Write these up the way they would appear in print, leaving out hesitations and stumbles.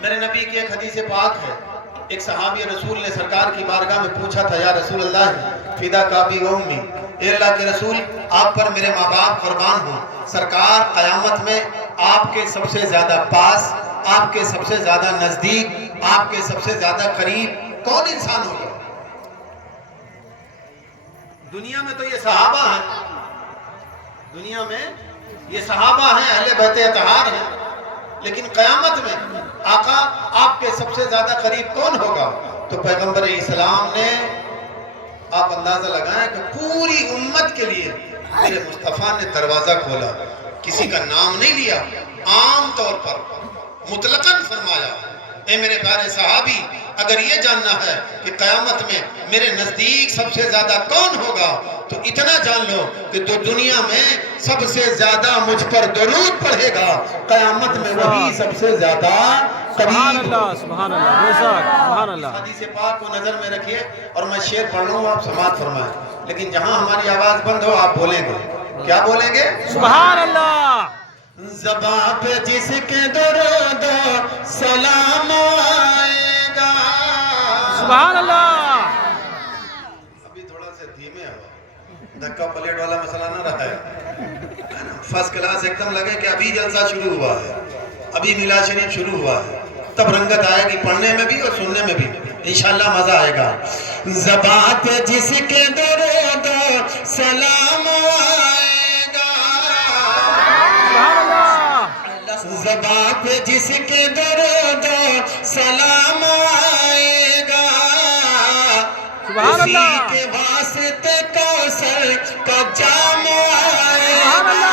میرے نبی کی ایک حدیث پاک ہے، ایک صحابی رسول نے سرکار کی بارگاہ میں پوچھا تھا، یا رسول اللہ فدا کابی و امی، اے اللہ کے رسول آپ پر میرے ماں باپ قربان ہوں، سرکار قیامت میں آپ کے سب سے زیادہ پاس، آپ کے سب سے زیادہ نزدیک، آپ کے سب سے زیادہ قریب کون انسان ہوگا؟ دنیا میں تو یہ صحابہ ہیں، دنیا میں یہ صحابہ ہیں، اہل بیت اطہار ہیں، لیکن قیامت میں آقا آپ کے سب سے زیادہ قریب کون ہوگا؟ تو پیغمبر اسلام نے آپ اندازہ لگائیں کہ پوری امت کے لیے میرے مصطفیٰ نے دروازہ کھولا، کسی کا نام نہیں لیا، عام طور پر مطلقاً فرمایا، اے میرے پیارے صحابی اگر یہ جاننا ہے کہ قیامت میں میرے نزدیک سب سے زیادہ کون ہوگا تو اتنا جان لو کہ جو دنیا میں سب سے زیادہ مجھ پر درود پڑھے گا قیامت میں وہی سب سے زیادہ سبحان اللہ، سبحان اللہ، بے شک، سبحان اللہ۔ حدیث پاک کو نظر میں رکھیے اور میں شعر پڑھ لوں آپ سماعت فرمائیں، لیکن جہاں ہماری آواز بند ہو آپ بولیں گے، کیا بولیں گے؟ سبحان اللہ۔ زباں پہ جس کے درود و سلام آئے گا، سبحان اللہ۔ ابھی تھوڑا سے دھیمے ہوا، دھکا پلیٹ والا مسئلہ نہ رہا ہے، فرسٹ کلاس ایک دم لگے کہ ابھی جلسہ شروع ہوا ہے، ابھی میلاد شریف شروع ہوا ہے، تب رنگت آئے گی پڑھنے میں بھی اور سننے میں بھی، انشاءاللہ مزہ آئے گا۔ زباں پہ جس کے درود و سلام آئے گا، زباں پہ جس کے درود و سلام آئے گا، سبحان اسی اللہ۔ کے واسطے کوثر کا جام آئے گا،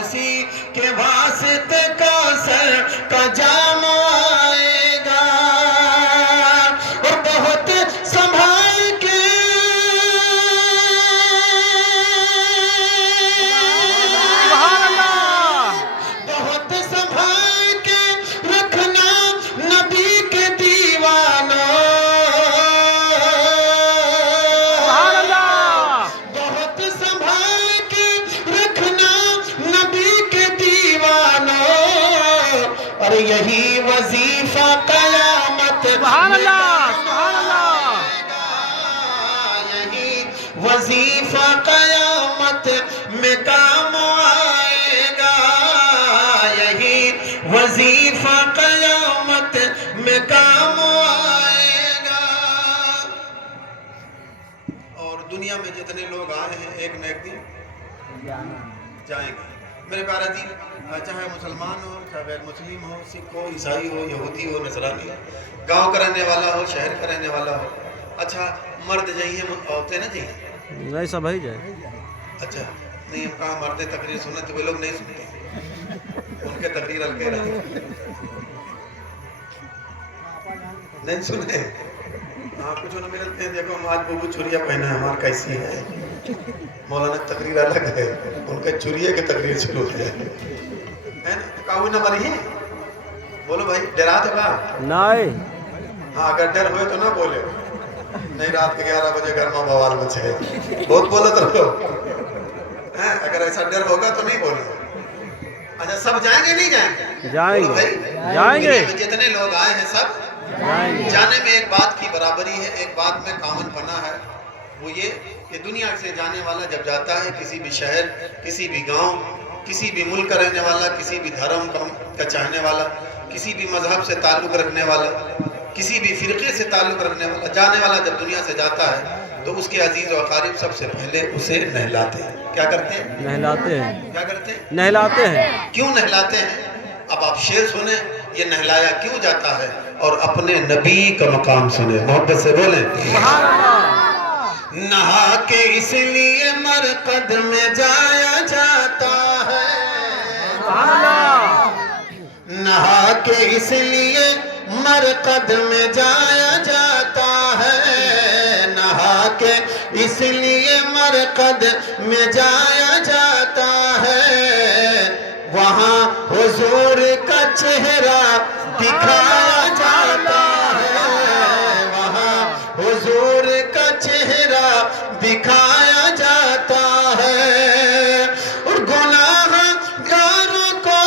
اسی کے واسطے کوثر کا جام آئے گا، اور بہت سنبھال کے سبحان اللہ۔ بہت سنبھال کے رکھنا نبی کے دیوانوں، سبحان اللہ۔ بہت سنبھال کے رکھنا نبی کے دیوانوں، اور یہی وظیفہ قیامت سبحان اللہ، سبحان اللہ۔ یہی وظیفہ قیامت میں کام آئے گا، یہی وظیفہ قیامت میں کام آئے گا۔ اور دنیا میں جتنے لوگ آئے ہیں ایک نہ ایک دن جائیں گے میرے پیارے دین، چاہے مسلمان ہو، چاہے غیر مسلم ہو، سکھ ہو، عیسائی ہو، یہودی ہو، نصرانی ہو، گاؤں کا رہنے والا ہو، شہر کا رہنے والا ہو، اچھا مرد جائیے عورتیں نہ جائیے، نہیں سب ہی جائے۔ اچھا نہیں ہم کہاں مرد تقریر سنیں تو وہ لوگ نہیں سنتے، ان کے تقریر ہلکے رہے نہیں سنتے، ہاں کچھ انہوں ملتے ہیں، دیکھو ہم آج بہت چوریا پہنا ہے ہمارا کیسی ہے، مولانا تقریر الگ ہے، ان کے چوریے کے تقریر شروع ہے نا، کاؤ نہ بری بولو بھائی ڈرا تو کہا نہیں۔ ہاں اگر ڈر ہوئے تو نہ بولے، نہیں رات کے 11 بجے گھر میں بوال مچے بہت بولت رہو، اگر ایسا ڈر ہوگا تو نہیں بولے۔ اچھا سب جائیں گے نہیں جائیں گے؟ جائیں بولو گے، بھائی جائیں گے، دنیا میں جتنے لوگ آئے ہیں سب جائیں گے۔ جانے میں ایک بات کی برابری ہے، ایک بات میں کامن پنا ہے، وہ یہ کہ دنیا سے جانے والا جب جاتا ہے کسی بھی شہر، کسی بھی گاؤں، کسی بھی ملک کا رہنے والا، کسی بھی دھرم کا چاہنے والا، کسی بھی مذہب سے تعلق رکھنے والا، کسی بھی فرقے سے تعلق رکھنے والا، جانے والا جب دنیا سے جاتا ہے تو اس کے عزیز و اقارب سب سے پہلے اسے نہلاتے ہیں۔ کیا کرتے ہیں؟ نہلاتے ہیں، کیا کرتے ہیں؟ نہلاتے ہیں۔ کیوں نہلاتے ہیں؟ اب آپ شعر سنیں یہ نہلایا کیوں جاتا ہے، اور اپنے نبی کا مقام سنیں، محبت سے بولیں۔ سبحان اللہ۔ نہا کے اس لیے مرقد میں جایا جاتا ہے، سبحان اللہ۔ نہا کے اس لیے مرقد میں جایا جاتا ہے، نہا کے اس لیے مرقد میں جایا جاتا ہے، وہاں حضور کا چہرہ دکھایا جاتا ہے، وہاں حضور کا چہرہ دکھایا جاتا ہے، اور گناہ گاروں کو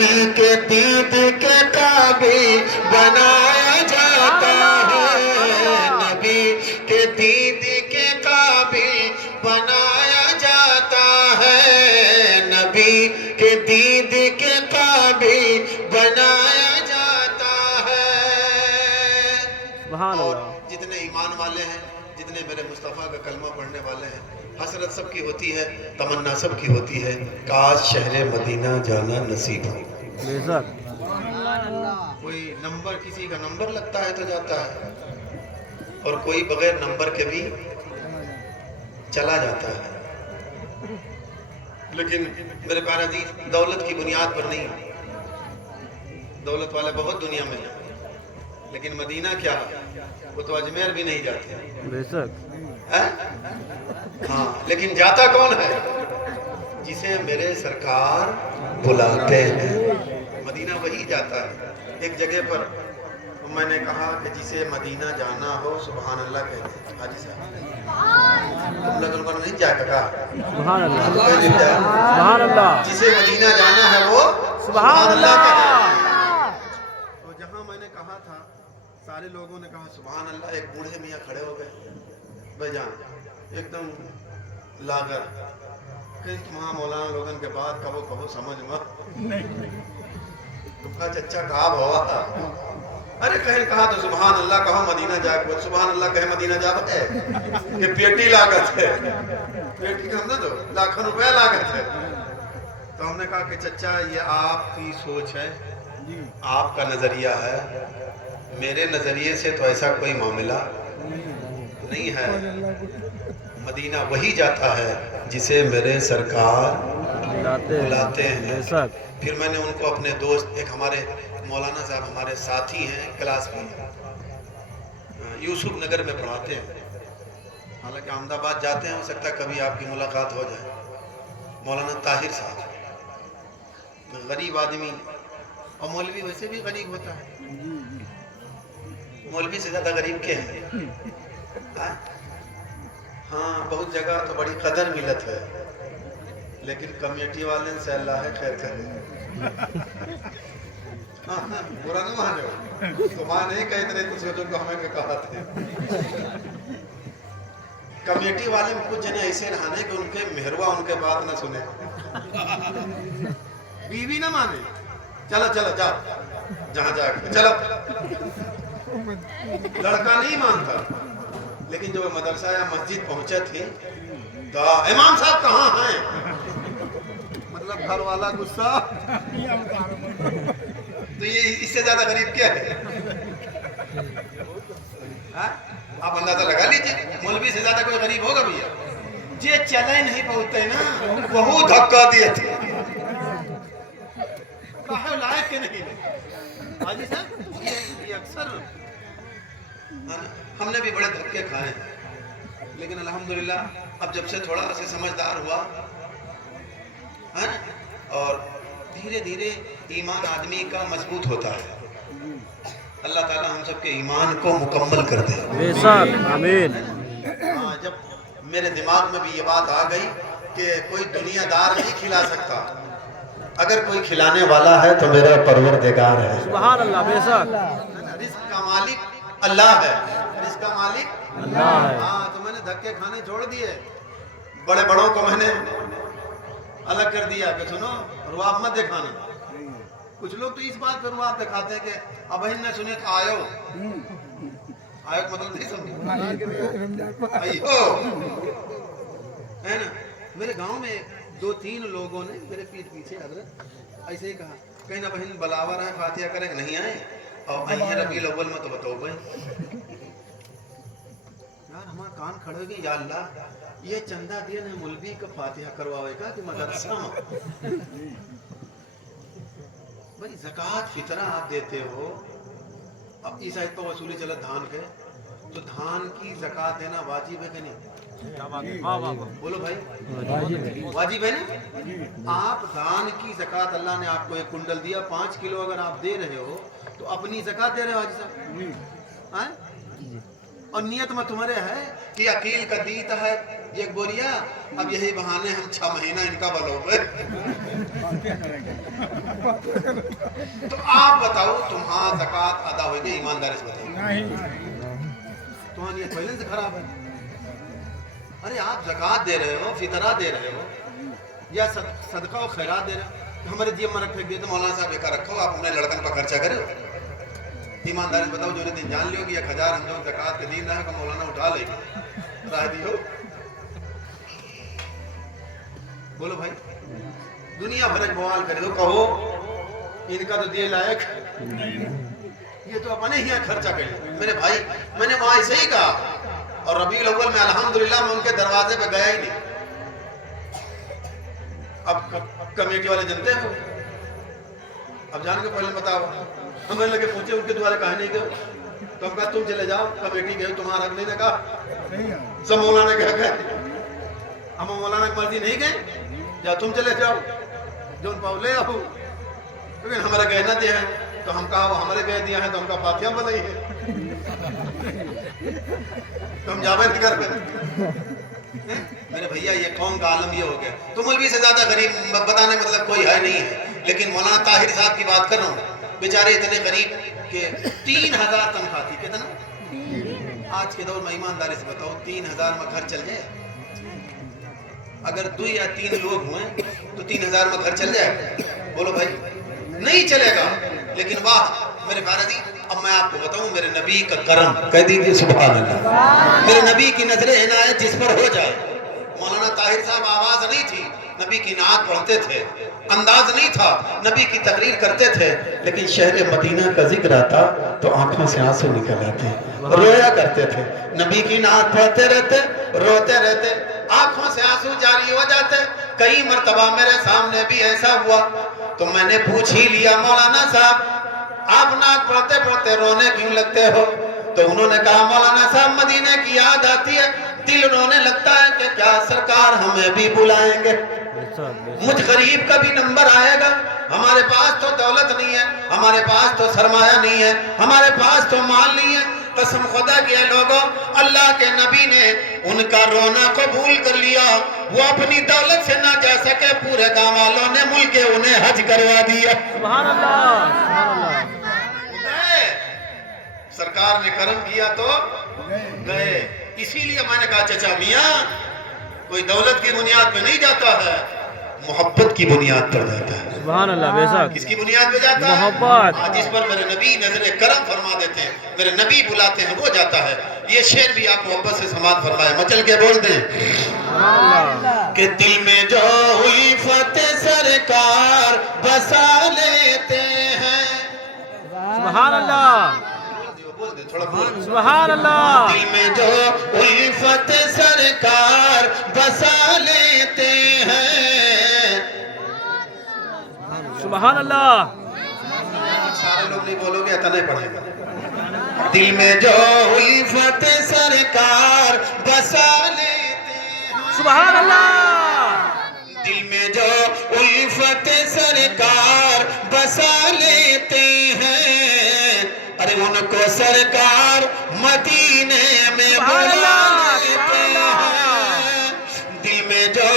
نبی کے دید کے قابل بنایا جاتا ہے، نبی کے دید کے قابل بنایا جاتا ہے، نبی کے دید کے قابل بنایا جاتا ہے۔ سبحان اور اللہ۔ جتنے ایمان والے ہیں، جتنے میرے مصطفیٰ کا کلمہ پڑھنے والے ہیں، حسرت سب کی ہوتی ہے، تمنا سب کی ہوتی ہے، کاش شہر مدینہ جانا نصیب ہو۔ بے شک۔ کوئی نمبر، کسی کا نمبر لگتا ہے تو جاتا ہے، اور کوئی بغیر نمبر کے بھی چلا جاتا ہے، لیکن میرے پیارے عزیز دولت کی بنیاد پر نہیں، دولت والے بہت دنیا میں ہیں، لیکن مدینہ کیا، وہ تو اجمیر بھی نہیں جاتے، بے شک۔ ہاں، لیکن جاتا کون ہے؟ جسے میرے سرکار بلاتے ہیں، مدینہ وہی جاتا ہے۔ ایک جگہ پر میں نے کہا کہ جسے مدینہ جانا ہو سبحان اللہ کہتے ہیں، حاجی صاحب تم لوگ ان کو نہیں جا کہا، سبحان اللہ۔ کہہ دیتا ہے سبحان اللہ۔ جسے مدینہ جانا ہے وہ سبحان اللہ۔ تو جہاں میں نے کہا تھا سارے لوگوں نے کہا سبحان اللہ، ایک بوڑھے میاں کھڑے ہو گئے، بھائی جان ایک دم لاغر، کہ تمہاں مولانا لوگن کے بعد کہو سمجھ مت، تم کا چچا کہا بھوا تھا، ارے کہیں کہا تو سبحان اللہ کہو مدینہ جا کے، سبحان اللہ کہے مدینہ جا ہے کہ پیٹی لاگت ہے، پیٹی کا ہم نے تو لاکھوں روپے لاگت ہے۔ تو ہم نے کہا کہ چچا یہ آپ کی سوچ ہے، آپ کا نظریہ ہے، میرے نظریے سے تو ایسا کوئی معاملہ نہیں ہے، مدینہ وہی جاتا ہے جسے میرے سرکار بلاتے ہیں۔ بے شک۔ پھر میں نے ان کو اپنے دوست، ایک ہمارے مولانا صاحب ہمارے ساتھی ہیں، کلاس میں یوسف نگر میں پڑھاتے ہیں، حالانکہ احمد آباد جاتے ہیں، ہو سکتا ہے کبھی آپ کی ملاقات ہو جائے، مولانا طاہر صاحب، غریب آدمی، اور مولوی ویسے بھی غریب ہوتا ہے، مولوی سے زیادہ غریب کے ہیں، ہاں بہت جگہ تو بڑی قدر ملت ہے، لیکن کمیٹی والے سے اللہ ہے خیر کرے، ہاں برا نہ مانو، تو ماں نہیں کہتے رہے کچھ جو ہمیں کہا تھے، کمیٹی والے میں کچھ جنے ایسے رہانے کہ ان کے مہروا ان کے بات نہ سنے، بیوی نہ مانے، چلو چلو جاؤ جہاں جا کے چلو، لڑکا نہیں مانتا، لیکن جو مدرسہ یا مسجد پہنچے تھے تو امام صاحب کہاں ہیں، مطلب گھر والا غصہ، تو یہ اس سے زیادہ غریب کیا ہے، آپ اندازہ لگا لیجئے، مولوی سے زیادہ کوئی غریب ہوگا بھیا، یہ چلے نہیں پہنچتے نا، بہت دھکا دیے تھے، کہا لائق کے نہیں، حاجی صاحب یہ اکثر ہم نے بھی بڑے دھکے کھائے ہیں، لیکن الحمدللہ اب جب سے تھوڑا سے سمجھدار ہوا اور دھیرے دھیرے ایمان آدمی کا مضبوط ہوتا ہے، اللہ تعالی ہم سب کے ایمان کو مکمل کر دے، بے شک، آمین۔ جب میرے دماغ میں بھی یہ بات آ گئی کہ کوئی دنیا دار نہیں کھلا سکتا، اگر کوئی کھلانے والا ہے تو میرا پروردگار ہے، سبحان اللہ، بے شک۔ رزق کا مالک اللہ ہے، رزق کا مالک اللہ ہے۔ ہاں تو میں نے دھکے کھانے چھوڑ دیے، بڑے بڑوں کو میں نے الگ کر دیا کہ سنو رواب مت دکھانا، کچھ لوگ تو اس بات پر رواب دکھاتے ہیں کہ اب ہن نے سنے تو آئو مطلب نہیں سمجھے آئیو ہے نا، میرے گاؤں میں 2-3 لوگوں نے میرے پیٹ پیچھے حضرت ایسے ہی کہا، کہیں نہ بہن بلاور ہے فاتحہ کریں کہ نہیں آئے، اور آئیے ربیع الاول میں تو بتاؤ بھائی، یار ہمارا کان کھڑے ہو گئے، یا اللہ یہ چندہ دیا نے مولوی کا فاتحہ کرواوے گا کہ مدرسہ میں، بھائی زکوٰۃ فطرہ آپ دیتے ہو، اب اس آیت پر وصولی چلا دھان کے، تو دھان کی زکوٰۃ دینا واجب ہے کہ نہیں؟ بولو بھائی واجب ہے نا، آپ دھان کی زکوٰۃ اللہ نے آپ کو ایک کنڈل دیا، 5 کلو اگر آپ دے رہے ہو تو اپنی زکوٰۃ دے رہے ہو حاجی صاحب، اور نیت میں تمہارے ہے کہ عقیل کا دیتا ہے یہ بولیا اب یہی بہانے ہم 6 مہینہ ان کا بلو پہ. تو آپ بتاؤ تمہاں زکاة ادا ہوئی گئی ایمانداری سے بتاؤ؟ تمہاں نیت پہلے سے خراب ہے. ارے آپ زکاة دے رہے ہو، فطرہ دے رہے ہو یا صدقہ و خیرات دے رہے ہو، ہمارے جیب میں رکھ پھینک دیے تو مولانا صاحب ایک رکھو، آپ اپنے لڑکن پر خرچہ کرے. ایمانداری سے بتاؤ جو دن جان لیو کہ 1000 ہم جو زکاة کے دین رہے کہ مولانا اٹھا لے گا راہ دیو. بولو بھائی دنیا بھر بوال کرے تو کہو ان کا تو دیے لائق، یہ تو اپنے ہی خرچہ کرے. میرے بھائی میں نے وہاں ایسے ہی کہا، اور ربیع الاول میں الحمدللہ میں ان کے دروازے پہ گیا ہی نہیں. اب کمیٹی والے جنتے ہو، اب جان کے پہلے بتاؤ. ہمیں لگے پوچھے ان کے دوارے کہا نہیں گئے تو ہم کہا تم چلے جاؤ، کمیٹی گئے تمہارا حق نہیں نے کہا، سب مولانا کہا گئے. ہم مولانا کی مرضی نہیں گئے یا تم چلے جاؤ جو ان پاؤ لے آؤ. لیکن ہمارا گہنا دیا ہے تو ہم کہا وہ ہمارے گہنا دیا ہے تو ہم کا فاتحہ بنائی ہے تو ہم جاوے نہیں کر پہ. میرے بھیا یہ قوم کا عالم یہ ہو گیا. تو مولوی سے زیادہ غریب بتانے مطلب کوئی ہے نہیں ہے، لیکن مولانا طاہر صاحب کی بات کر رہا ہوں. بیچارے اتنے غریب کہ 3000 تنخواہ تھی. کتنا آج کے دور میں ایمانداری سے بتاؤ 3000 میں گھر چل جائے؟ اگر 2 یا 3 لوگ ہوئے تو 3000 میں گھر چل جائے؟ بولو بھائی نہیں چلے گا. لیکن واہ میرے بھارتی، اب میں آپ کو بتاؤں میرے نبی کا کرم، کہہ دیجئے سبحان اللہ. میرے نبی کی نظر عنایت جس پر ہو جائے. مولانا طاہر صاحب آواز نہیں تھی، نبی کی نعت پڑھتے تھے، انداز نہیں تھا، نبی کی تقریر کرتے تھے، لیکن شہر مدینہ کا ذکر آتا تو آنکھوں سے آنسو نکل آتے، رویا کرتے تھے. نبی کی نعت پڑھتے رہتے، روتے رہتے، آنکھوں سے آنسو جاری ہو جاتے. کئی مرتبہ میرے سامنے بھی ایسا ہوا تو میں نے پوچھ ہی لیا مولانا صاحب آپ نعت پڑھتے پڑھتے رونے کیوں لگتے ہو؟ تو انہوں نے کہا مولانا صاحب مدینہ کی یاد آتی ہے، دل رونے لگتا ہے کہ کیا سرکار ہمیں بھی بلائیں گے، مجھ غریب کا بھی نمبر آئے گا. ہمارے پاس تو دولت نہیں ہے، ہمارے پاس تو سرمایہ نہیں ہے، ہمارے پاس تو مال نہیں ہے. قسم خدا کی ہے لوگوں، اللہ کے نبی نے ان کا رونا قبول کر لیا. وہ اپنی دولت سے نہ جا سکے، پورے گاؤں والوں نے مل کے انہیں حج کروا دیا. سبحان اللہ سبحان اللہ. سرکار نے کرم کیا تو گئے. اسی لیے میں نے کہا چچا میاں کوئی دولت کی بنیاد پہ نہیں جاتا ہے، محبت کی بنیاد پر جاتا ہے. سبحان اللہ بے شک. کس کی بنیاد پہ جاتا ہے؟ محبت. جس پر میرے نبی نظر کرم فرما دیتے ہیں، میرے نبی بلاتے ہیں، وہ جاتا ہے. یہ شعر بھی آپ محبت سے سماعت فرمائے، مچل کے بول دیں کہ دل میں جو الفت سرکار بسا لیتے ہیں. سبحان اللہ سبحان اللہ. دل میں جو الفت سرکار بسا لیتے ہیں. سبحان اللہ. سارے لوگ نہیں بولو گے اتنے پڑھیں گے. دل میں جو الفت سرکار بسا لیتے ہیں. سبحان اللہ. دل میں جو الفت سرکار بسا لیتے ہیں. ارے ان کو سرکار مدینے میں بلا لیتے ہیں. دل میں جو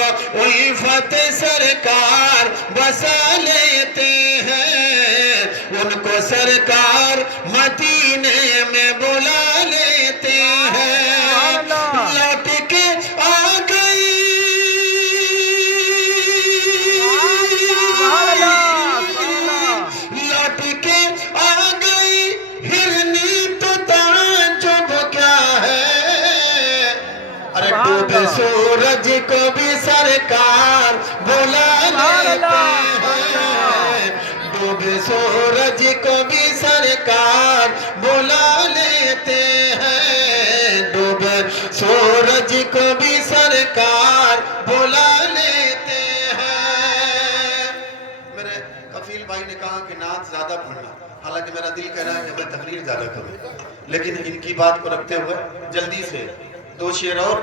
الفت سرکار بسا لیتے ہیں، ان کو سرکار مدینے میں بلا لیتے ہیں. لوٹ کے آ گئی لوٹ کے آ گئی ہرنی تو تعجب کیا ہے. ارے ڈوبے سورج کو بھی سرکار بلا لیتے ہیں. ڈوبے سورج کو بھی سرکار بلا لیتے ہیں. ڈوبے سورج کو بھی سرکار بلا لیتے ہیں. میرے کفیل بھائی نے کہا کہ نعت زیادہ پڑھنا، حالانکہ میرا دل کہہ رہا ہے کہ میں تقریر زیادہ کروں، لیکن ان کی بات کو رکھتے ہوئے جلدی سے 2 شعر اور